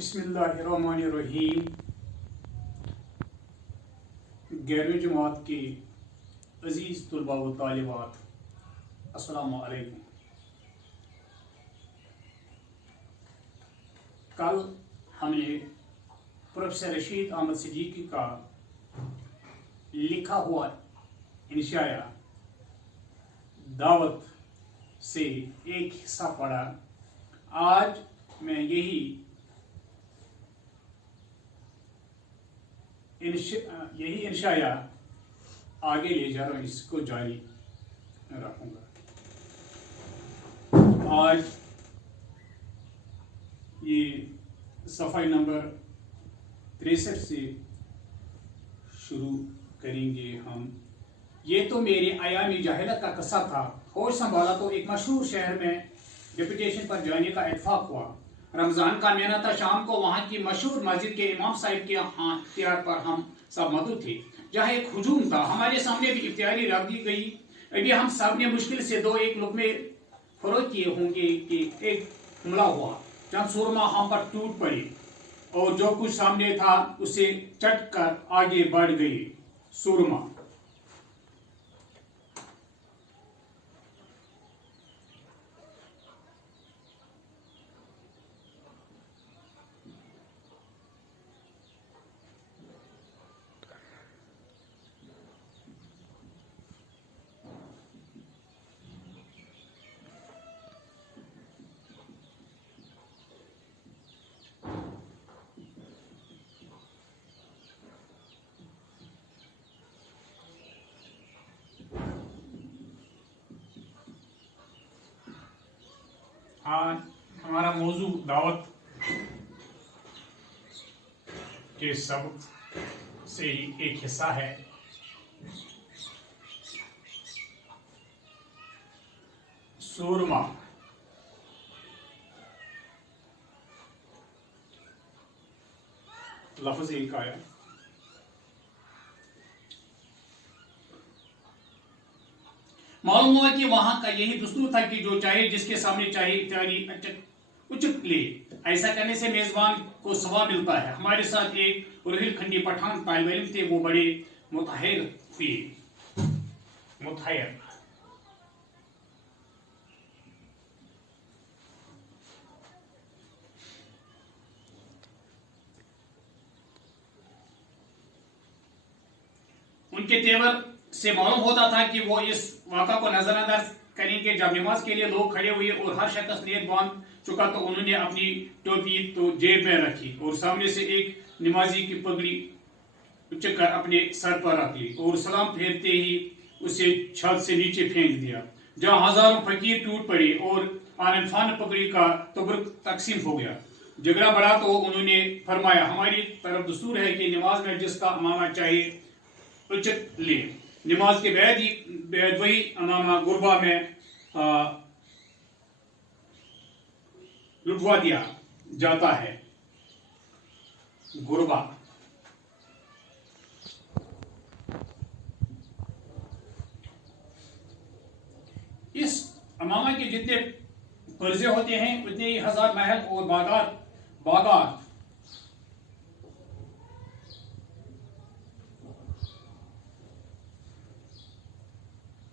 बिस्मिल्लाहिर्रहमानिर्रहीम। 11वीं जमात के अजीज़ तुलबा व तालिबात, अस्सलामु अलैकुम। कल हमने प्रोफेसर रशीद अहमद सिद्दीकी का लिखा हुआ इंशाया दावत से एक हिस्सा पढ़ा। आज मैं यही इंशाया आगे ले जा रहा हूँ, इसको जारी रखूंगा। आज ये सफ़ा नंबर 63 से शुरू करेंगे हम। ये तो मेरे अयामी जाहिलत का किस्सा था। होश संभाला तो एक मशहूर शहर में डिप्यूटेशन पर जाने का इत्फाक हुआ। रमज़ान का महीना था। शाम को वहाँ की मशहूर मस्जिद के इमाम साहब के इख्तियार पर हम सब मौजूद थे, जहाँ एक हुजूम था। हमारे सामने भी इफ्तियारी रख दी गई। अभी हम सब ने मुश्किल से 2-1 लुक़मे फरोग किए होंगे कि एक हमला हुआ। चंद सुरमा हम पर टूट पड़ी और जो कुछ सामने था उसे चट कर आगे बढ़ गई। सुरमा आज हमारा मौजू दावत के सबक से ही एक हिस्सा है। सूरमा लफ्ज़ एक आया। मालूम हुआ कि वहां का यही दस्तूर था कि जो चाहे जिसके सामने चाहे इफ्तारी उचित ले। ऐसा करने से मेजबान को सवाब मिलता है। हमारे साथ एक रोहिलखंडी पठान तालिब इल्म थे। वो बड़े मुतहैर हुए। मुतहैर उनके तेवर से मालूम होता था कि वो इस वाक़ा को नजरअंदाज करेंगे। जब नमाज के लिए लोग खड़े हुए और हर शख्स नियत बांध चुका तो उन्होंने अपनी टोपी तो जेब में रखी और सामने से एक नमाजी की पगड़ी उचक कर अपने सर पर रख ली और सलाम फेरते ही उसे छत से नीचे फेंक दिया, जहां हजारों फकीर टूट पड़े और आन फान पगड़ी का तबरुक तकसीम हो गया। झगड़ा बढ़ा तो उन्होंने फरमाया, हमारी तरफ दस्तूर है कि नमाज में जिसका इमामा चाहे उचित ले। नमाज के बाद वही इमामा गुरबा में लुटवा दिया जाता है। गुरबा इस इमामा के जितने कर्जे होते हैं उतने ही हजार महल और बागात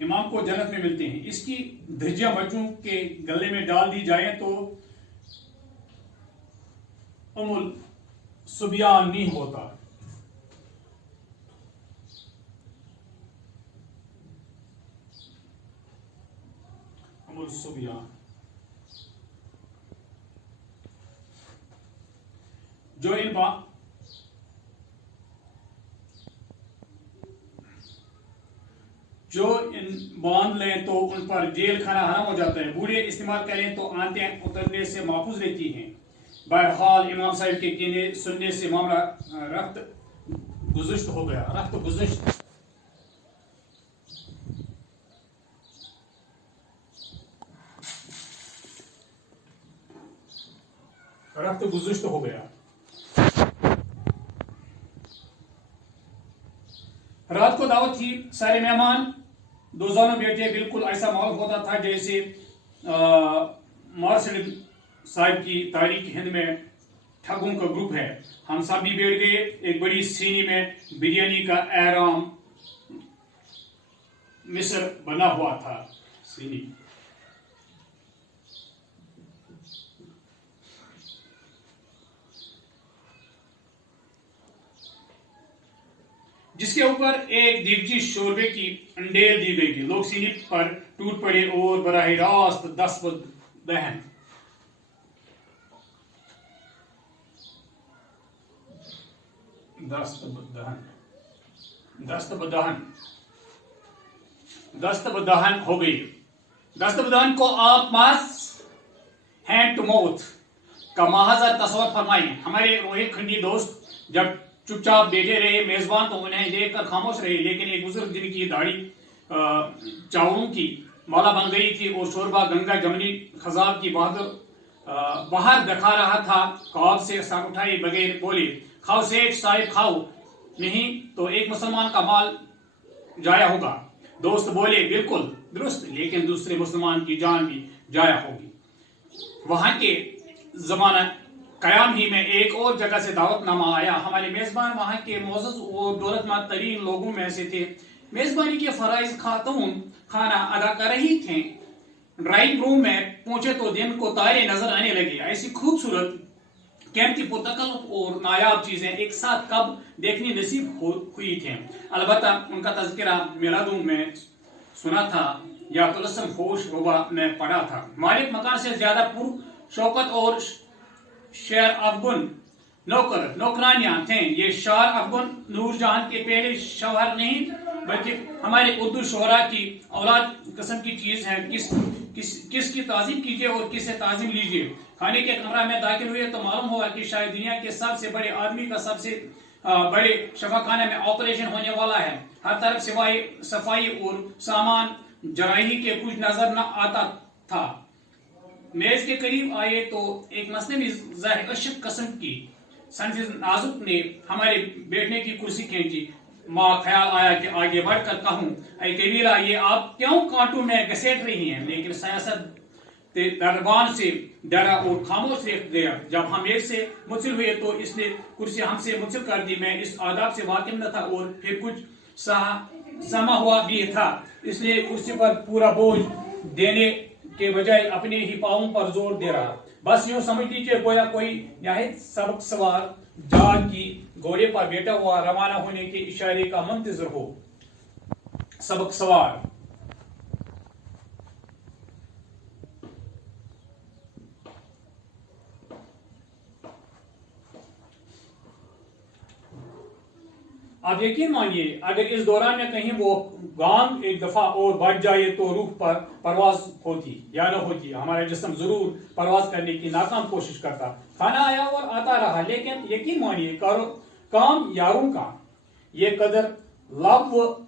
इमाम को जन्नत में मिलते हैं। इसकी धज्जियां बच्चों के गले में डाल दी जाए तो उमुल सुबियान नहीं होता। उमुल सुबियान जो इन बांध लें तो उन पर जेल खाना हराम हो जाता है। बूढ़े इस्तेमाल करें तो आंतें उतरने से महफूज रहती हैं। बहरहाल इमाम साहब के कहने सुनने से मामला रक्त गुज़श्त हो गया। रक्त गुज़श्त हो गया। रात को दावत थी। सारे मेहमान दोनों बेटे। बिल्कुल ऐसा माहौल होता था जैसे मार्शल साहब की तारीख हिंद में ठगों का ग्रुप है। हम सब भी बैठ गए, एक बड़ी सीनी में बिरयानी का आराम मिस्र बना हुआ था। सीनी जिसके ऊपर एक देगची शोरबे की अंडेल दी गई थी। लोग सीनी पर टूट पड़े और बराह रास्त दस्त दहन दस्तबदहन हो गई। दस्तबदहन को आप मास हैंड टू माउथ का महाजा तस्वर फरमाएं। हमारे रोहित खंडी दोस्त जब चुपचाप बैठे रहे, मेजबान तो उन्हें देखकर खामोश रहे, लेकिन एक बुजुर्ग जिनकी दाढ़ी चावलों की माला बन गई थी और शोरबा गंगा जमनी खजाब की बहादुर बाहर दिखा रहा था, कौब से सर उठाए बगैर बोले, खाओ सेठ साहिब खाओ, नहीं तो एक मुसलमान का माल जाया होगा। दोस्त बोले, बिल्कुल दुरुस्त, लेकिन दूसरे मुसलमान की जान भी जाया होगी। वहां के जमाना कयाम ही में एक और जगह से दावतनामा आया। हमारे मेजबान वहां के मोअज़्ज़ज़ और दौलतमंद तरीन लोगों में से थे। मेजबानी के फराइज खातून खाना अदा कर रही थे। ड्राइंग रूम में पहुंचे तो दिन को तारे नजर आने लगे। ऐसी खूबसूरत कीमती पुतकल और नायाब चीजें एक साथ कब देखनी नसीब हुई थी। अलबत्ता उनका तज़किरा मिलादों में सुना था या तुलसम होश रुबा में पढ़ा था। मालिक मकान से ज्यादा पुर शौकत और शेर अफगुन नौकरानियां थे। ये शार अफगुन नूरजहां के पहले शौहर नहीं, बल्कि हमारे उर्दू शोहरा की औलाद किस्म की चीज है। किसकी ताजीम कीजिए और किसे ताजीम लीजिए। खाने के कमरा में दाखिल हुए तो मालूम हुआ कि शायद दुनिया के सबसे बड़े आदमी का सबसे बड़े शफाखाने में ऑपरेशन होने वाला है। हर तरफ सिवाय सफाई और सामान जराही के कुछ नजर न आता था। मेज के करीब आए तो एक मसनवी ज़ाहिर अशक किस्म की सनफिज नाजुक ने हमारे बैठने की कुर्सी खींची। माँ ख्याल आया कि आगे बढ़कर कहूं, ऐ कबीरा, ये आप क्यों कांटों में घसीट रही हैं? लेकिन सियासत दरबान से डरा और खामोश रह गया। जब हम एक से मुंसिल हुए तो इसने कुर्सी हमसे मुंसिल कर दी। मैं इस आदाब से वाकिफ न था और फिर कुछ समा हुआ भी था, इसलिए कुर्सी पर पूरा बोझ देने के बजाय अपने ही पाँवों पर जोर दे रहा। बस यूं समझ लीजिए गोया कोई निहायत सबक सवार जाग की घोड़े पर बैठा हुआ रवाना होने के इशारे का मुंतजर हो। सबक सवार आप यकीन मानिए, अगर इस दौरान में कहीं वो गांव एक दफा और बढ़ जाए तो रूह पर परवाज होती या न होती। हमारा जिस्म जरूर परवाज करने की नाकाम कोशिश करता। खाना आया और आता रहा, लेकिन यकीन मानिए काम यारों का ये कदर लव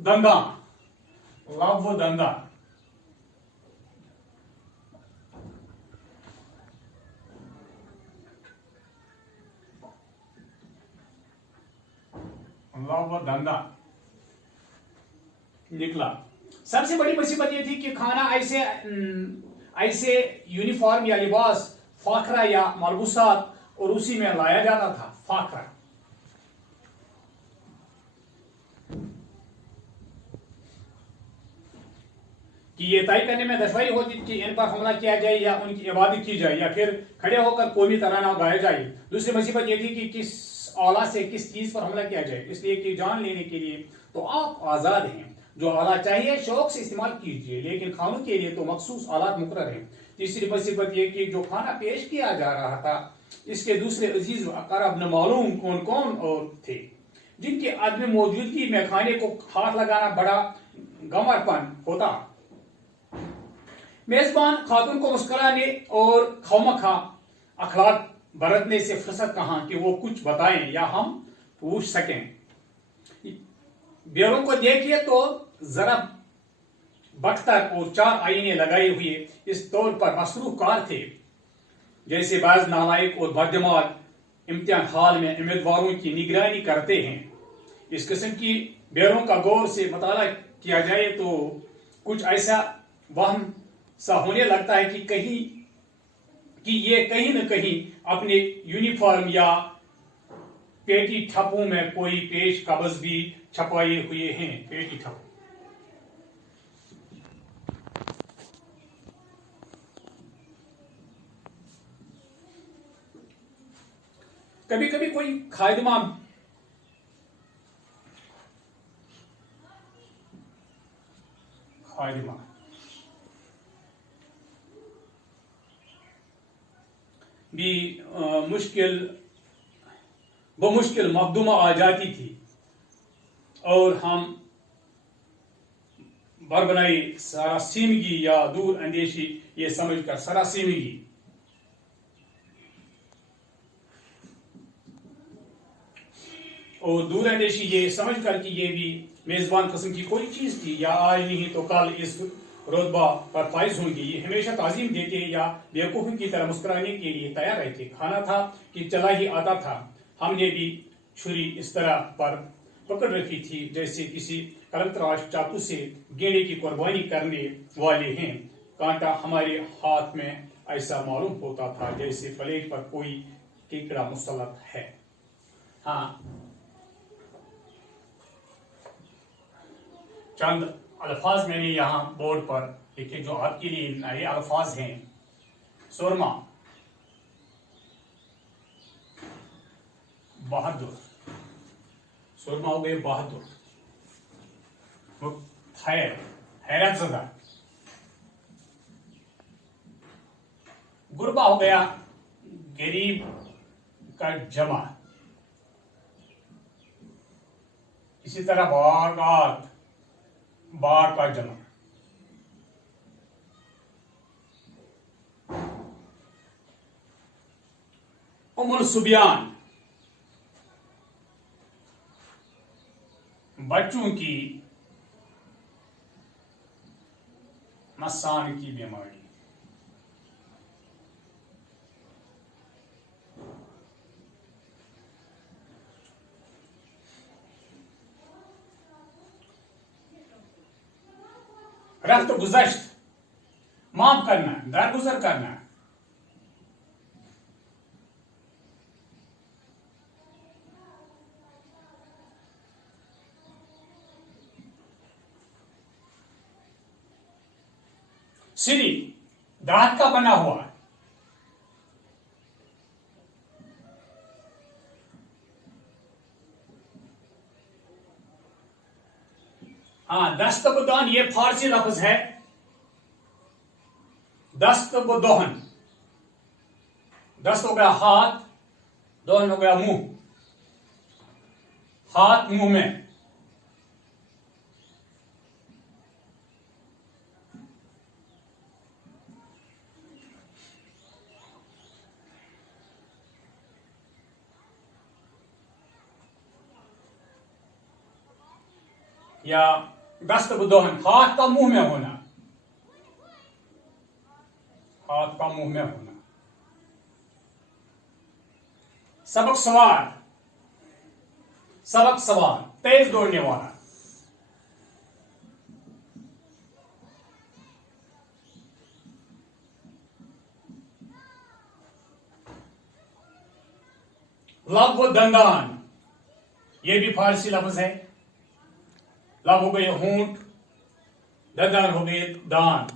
दंदा धंधा निकला। सबसे बड़ी मुसीबत यह थी कि खाना ऐसे यूनिफॉर्म या लिबास फाखरा या मलबूसात और उसी में लाया जाता था। फाखरा कि ये तय करने में दुश्वारी होती कि इन पर हमला किया जाए या उनकी इबादत की जाए या फिर खड़े होकर कौमी तराना गाया जाए। दूसरी मुसीबत यह थी कि किस औला से किस चीज पर हमला किया जाए। इसलिए कि जान लेने के लिए तो आप आजाद हैं, जो आला चाहिए शौक से इस्तेमाल कीजिए, लेकिन खानों के लिए तो मखसूस आलात मुकर्रर हैं। तीसरी मुसीबत यह कि जो खाना पेश किया जा रहा था इसके दूसरे अजीज अकरब न मालूम कौन कौन और थे, जिनके आदमी मौजूदगी में खाने को हाथ लगाना बड़ा गमरपन होता। मेजबान खातून को मुस्कुराने और खौमखा अखलाक बरतने से फुर्सत कहां कि वो कुछ बताएं या हम पूछ सकें। बेरों को देखिए तो जरा बख्तर और 4 आईने लगाए हुए इस तौर पर मसरूफ कार थे, जैसे बाज नालायक और बददिमाग इम्तिहान हॉल में उम्मीदवारों की निगरानी करते हैं। इस किस्म की बेरों का गौर से मुताला किया जाए तो कुछ ऐसा वहम सा होने लगता है कि कहीं कि ये कहीं न कहीं अपने यूनिफॉर्म या पेटी ठप्पों में कोई पेश कागज भी छपाए हुए हैं। पेटी ठप्पो कभी कभी कोई खादिमा भी मुश्किल मखदूमा आ जाती थी और हम बरबनाई सरासीमगी या दूर अंदेशी ये समझकर सरासीमगी और दूर अंदेशी ये समझकर कि ये भी मेजबान किस्म की कोई चीज थी या आज नहीं तो कल इस रुतबा पर फाइज होंगी, ये हमेशा ताजीम देते या बेवकूफी की तरह मुस्कुराने के लिए तैयार रहते। खाना था कि चला ही आता था। हमने भी छुरी इस तरह पर पकड़ रखी थी जैसे किसी कलंतराश चाकू से गेंडे की कुर्बानी करने वाले हैं। कांटा हमारे हाथ में ऐसा मालूम होता था जैसे प्लेट पर कोई केकड़ा मुसल्लत है। हाँ, चंद अल्फाज मैंने यहाँ बोर्ड पर लिखे जो आपके लिए नए अल्फाज हैं। सुरमा, बहादुर, सुरमा हो गए बहादुर, हैरत ज़दा, गुरबा हो गया गरीब का जमा, इसी तरह बागात, बार का जमा। उमुल सुबियान, बच्चों की मसान की बीमारी। रफ्त गुज़श्त, माफ करना, दरगुजर करना। सिरी, दांत का बना हुआ। हाँ, दस्तबदौन ये फारसी लफ्ज है। दस्तबदौन, दस्त हो गया हाथ, दोहन हो गया मुंह, हाथ मुंह में। या दस्तबदौन, हाथ का मुंह में होना, हाथ का मुंह में होना। सबक सवार, सबक सवार, तेज दौड़ने वाला। लब व दंदान, ये भी फारसी लफ्ज है। लब हो गए होंठ, दंदान हो गए दांत,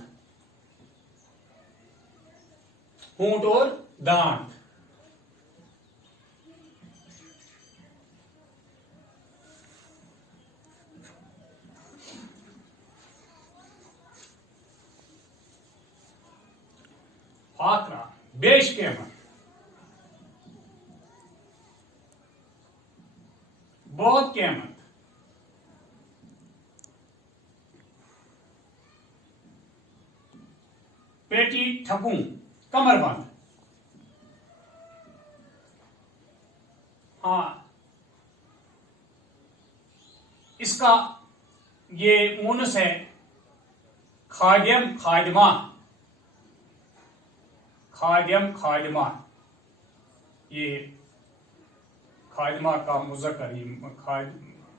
होंठ और दांत। फाकरा, बेश कीमत, बहुत कीमत। पेटी ठप्पू, कमरबंद। हाँ, इसका ये मोनस है खादिम खादिमा, खादिम खादिमा। ये खादिमा का मुज़क्कर,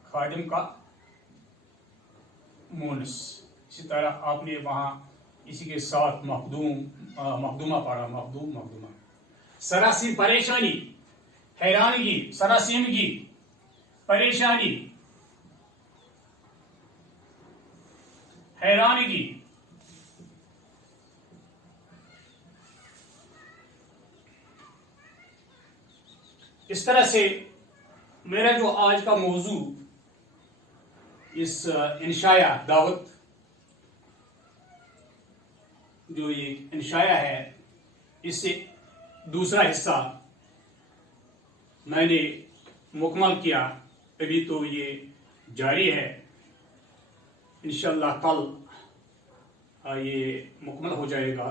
खादिम का मोनस। इसी तरह आपने वहां इसी के साथ मखदूमा पढ़ा, मखदूमा। सरासी परेशानी, हैरानगी, सरासीमगी, परेशानी, हैरानगी। इस तरह से मेरा जो आज का मौजू, इस इंशाया दावत, जो ये इंशाया है, इससे दूसरा हिस्सा मैंने मुकम्मल किया, अभी तो ये जारी है। इंशाअल्लाह कल ये मुकम्मल हो जाएगा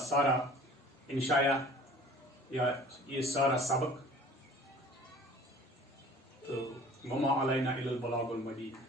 सारा इंशाया या ये सारा सबक। तो वमा अलैना इल्लल बलागुल मुबीन।